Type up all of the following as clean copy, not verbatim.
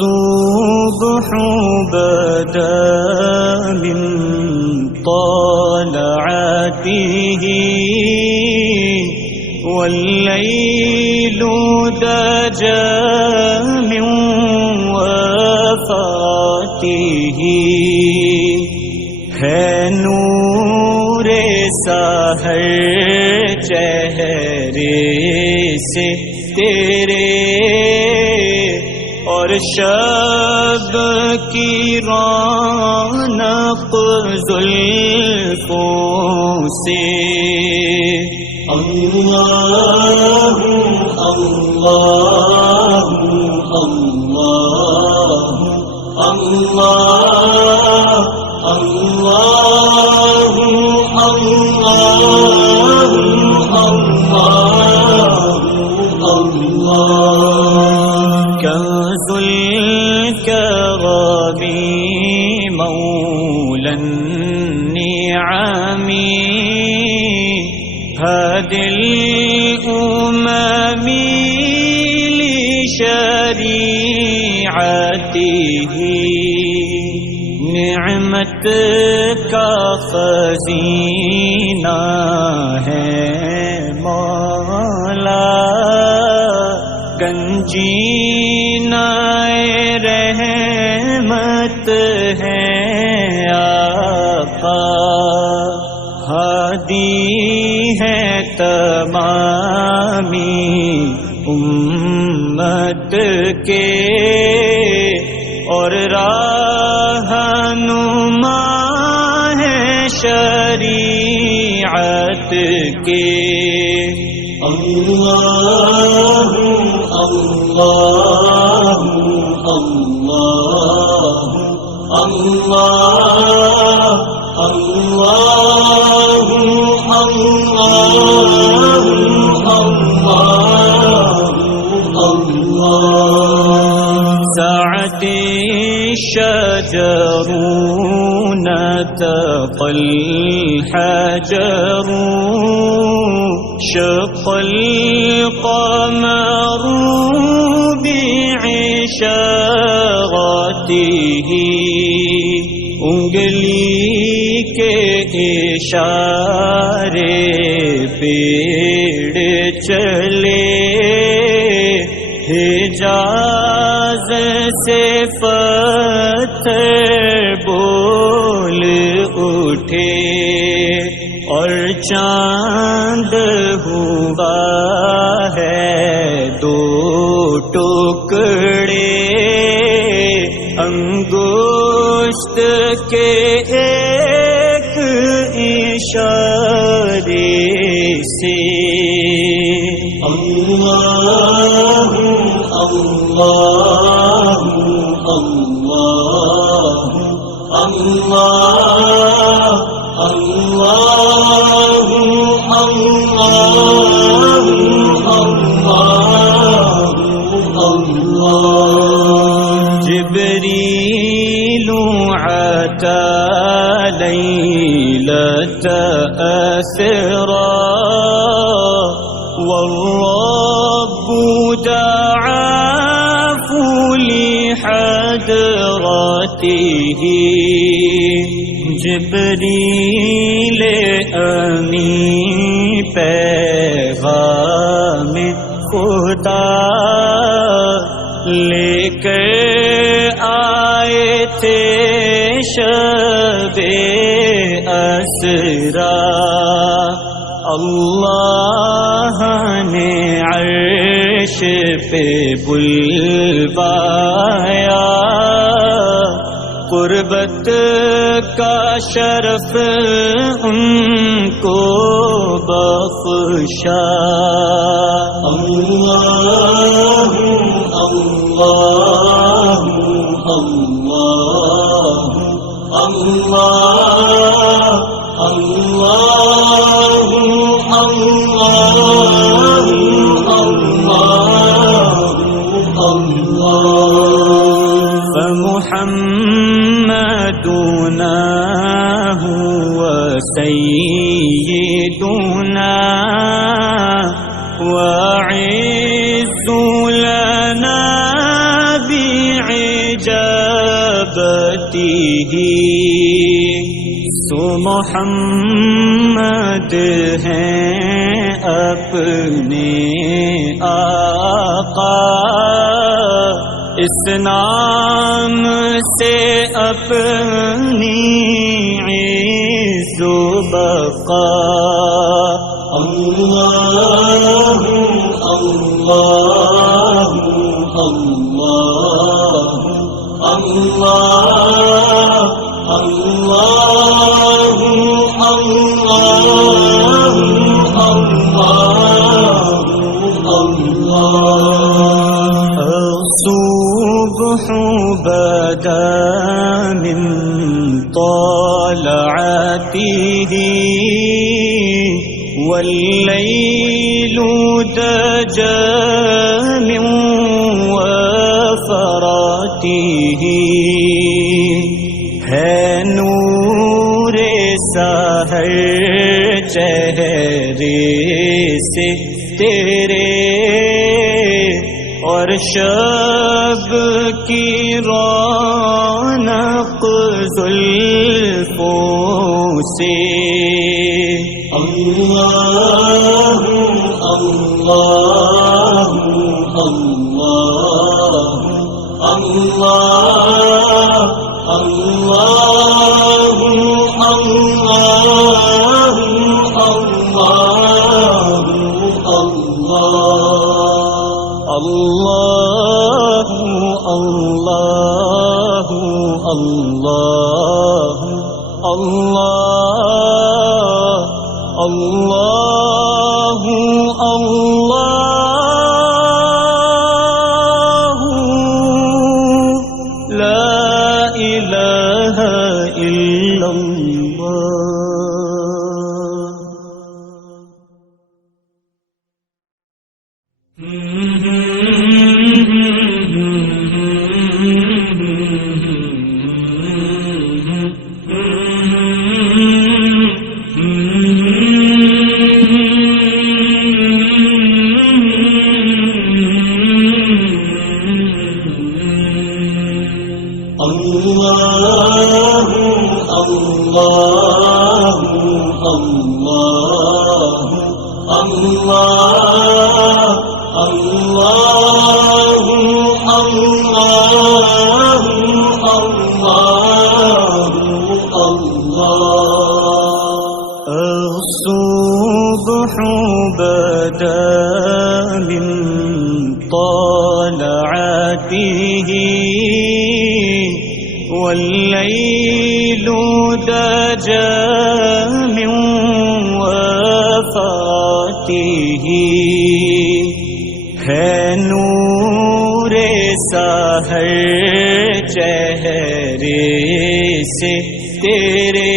الصبح بدا من طلعته والليل دجى من وفاته ہے نور سحر چہرے سے تیرے اور شب کی رونق زلفوں سے اللہ اللہ اللہ اللہ اللہ كنز الكرم مولى النعم هادي الأمم لشريعته نعمت کا خزینہ ہے مولا گنجینہ رحمت ہے آقا ہادی ہے تمامی امت کے اور رہنما ہے شریعت کے اللہ اللہ اللہ اللہ اللہ اللہ سعت الشجر نطق الحجر شق القمر بعشاغته انگلی کے اشارے پیڑ چلے حجاز سے پتھر بول اٹھے اور چاند ہوا ہے دو ٹکڑے انگشت کے ایک اشارے سے اللہ اللہ اللہ اللہ اللہ جبریل عطا لیلۃ اسرا والرب دعاه لحضرته جبریل امی پیغام خدا لے کر آئے تھے شب اسرا اللہ نے عرش پہ بلوایا قربت کا شرف ان کو بخشا اللہ اللہ اللہ اللہ اللہ فمحمدنا هو سيدنا وعز لنا بعجابته سو محمد ہیں اپنے آقا اس نام سے اپنی عز و بقا اللہ اللہ اللہ اللہ اللہ الصبح بدا من طلعته والليل دجى من وفراته ہے نور سحر چہرے سے تیرے اور شب کی رونق زلفوں سے اللہ اللہ اللہ اللہ اللہ اللہ اللہ اللہ اللہ اللہ اللہ لا الہ الا اللہ الصبح بدا من طلعته والليل دجى من وفراته ہے نور سحر چہرے سے تیرے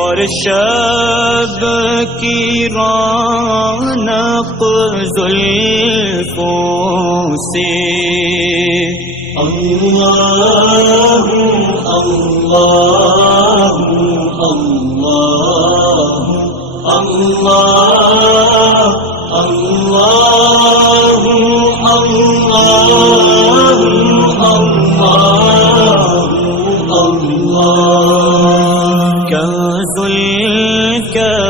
اور شب کی رونق زلفوں سے اللہ اللہ اللہ اللہ اللہ كنز الكرم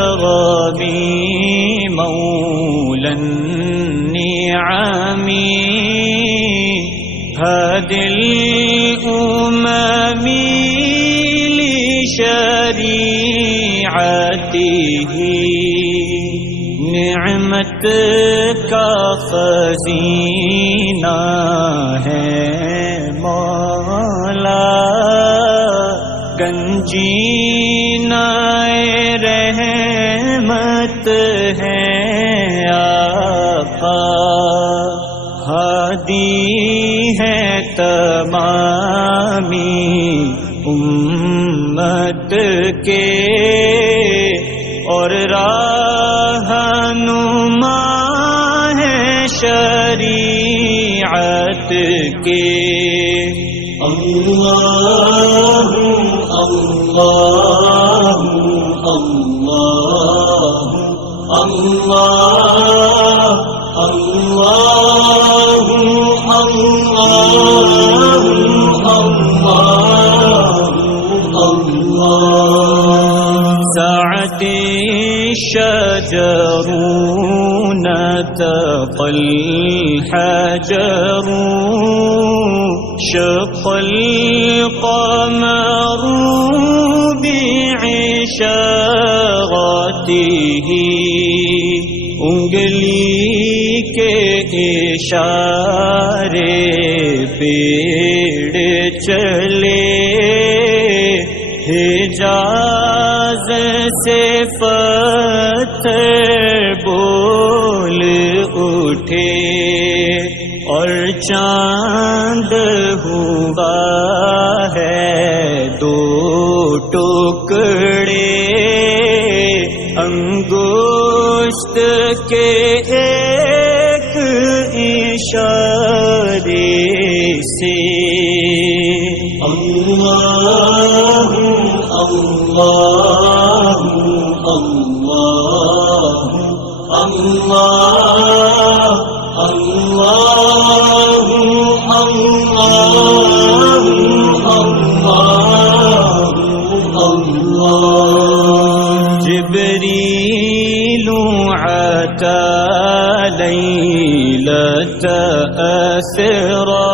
مولى النعم هادي الأمم لشريعته نعمت کا خزینہ ہے مولا گنجینہ رحمت ہے آقا، ہادی ہے تمامی امت کے، اور رہنما ہے شریعت کے۔ اللہ اللہ اللہ اللہ اللہ اللہ اللہ سعت الشجر نطق الحجر شق القمر بعشاغته، انگلی کے اشارے پیڑ چلے، حجاز سے پتھر بول اٹھے، اور چاند ہوا ہے دو ٹکڑے، انگشت کے ایک اشارے سے۔ اللہ اللہ اللہ اللہ اللہ اللہ اللہ جبریل عطا لیلۃ اسرا،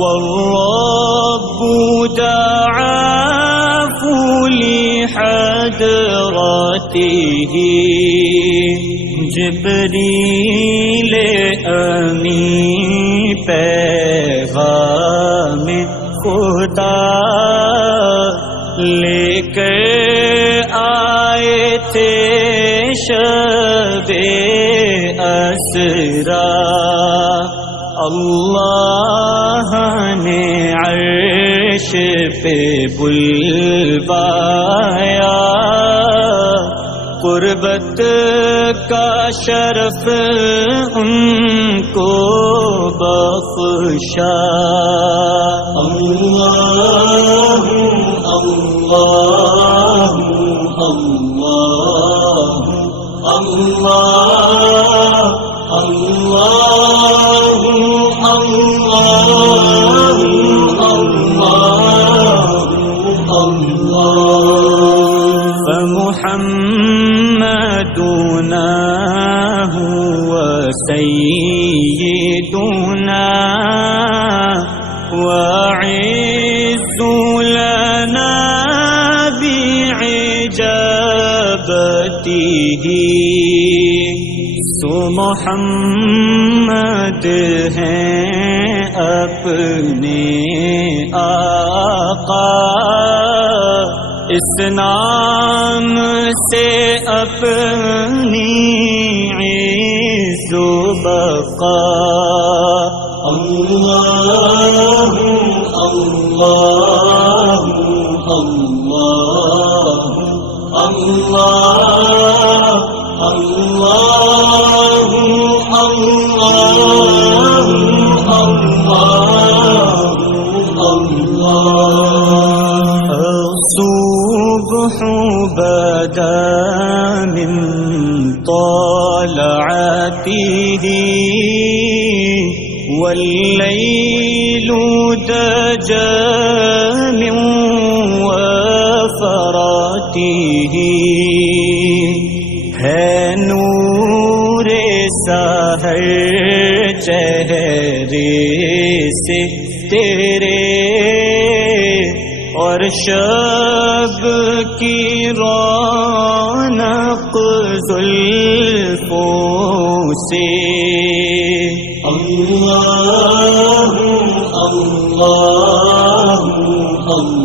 والرب دعاه لحضرته، جبریل امی پیغام خدا لے کر آئے تھے شب اسرا، اللہ نے عرش پہ بلوایا، قربت کا شرف ان کو بخشا۔ اللہ اللہ اللہ اللہ اللہ اللہ فمحمدنا هو سيدنا وعز لنا بعجابته، سو محمد ہیں اپنے آقا، اس نام سے اپنی عز و بقا۔ اللہ اللہ اللہ اللہ اللہ اللہ الصبح بدا من طلعته والليل دجى من وفراته، ہے نور سحر چہرے سے تیرے، اور شب کی رونق زلفوں سے۔ اللہ اللہ الله